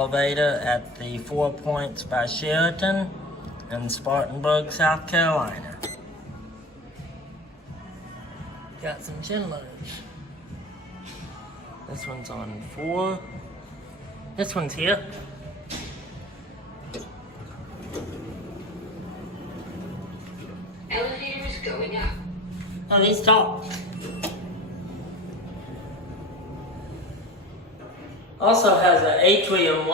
elevator at the 4 Points by Sheraton in Spartanburg, South Carolina. Got some Schindlers. This one's on 4. This one's here. Elevator is going up. Oh, he's tall. Also has an atrium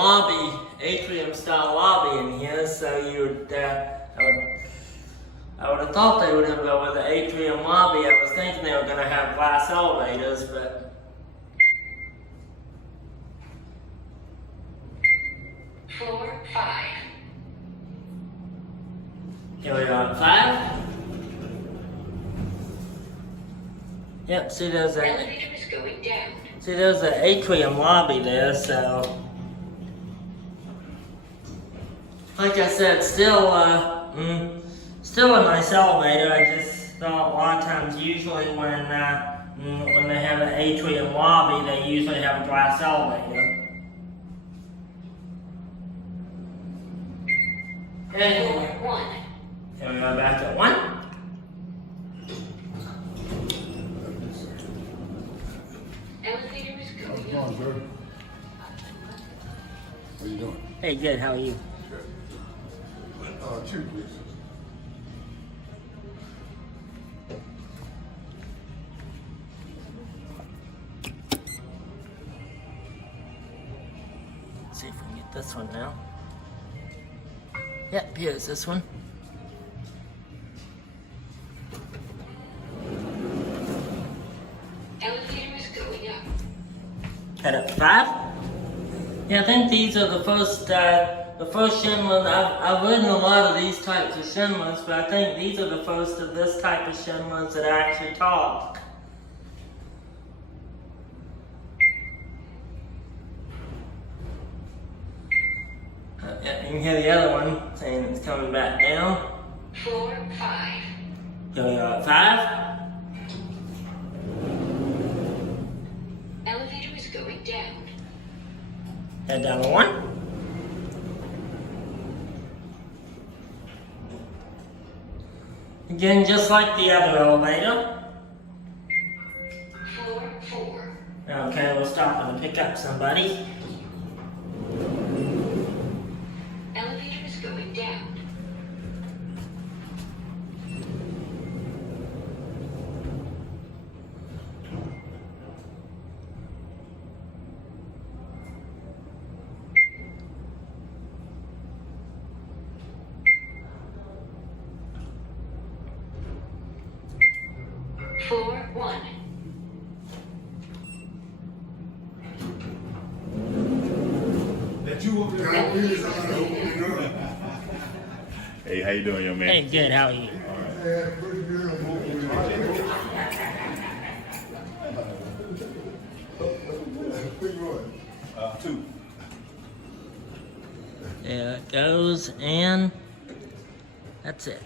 style lobby in here, so you would, I would have thought they would have go with the atrium lobby. I was thinking they were going to have glass elevators, but Floor 5. here we are at 5. Yep, see there's a Elevator is going down. See, there's an atrium lobby there, so like I said, still a nice elevator. I just thought a lot of times, usually when they have an atrium lobby, they usually have a glass elevator. Anyway, Floor 1. here we go back at 1. Elevator is How's going it up. going, sir? How you doing? Hey, good. How are you? Good. Two, please. Let's see if we can get this one now. Yep, here's this one. Elevator is going up. Head up 5. Yeah, I think these are the first Schindlers. I've ridden a lot of these types of Schindlers, but I think these are the first of this type of Schindlers that actually talk. Yeah, you can hear the other one saying it's coming back down. Floor 5. Here we are at 5. Elevator is going down. Head down to 1. Again, just like the other elevator. Floor 4. Okay, we'll stop and pick up somebody. Elevator is going down. Floor 1. That you over there? Hey, how you doing, young man? Hey, good. How are you? Yeah, pretty good. Pretty good. 2. There it goes, and that's it.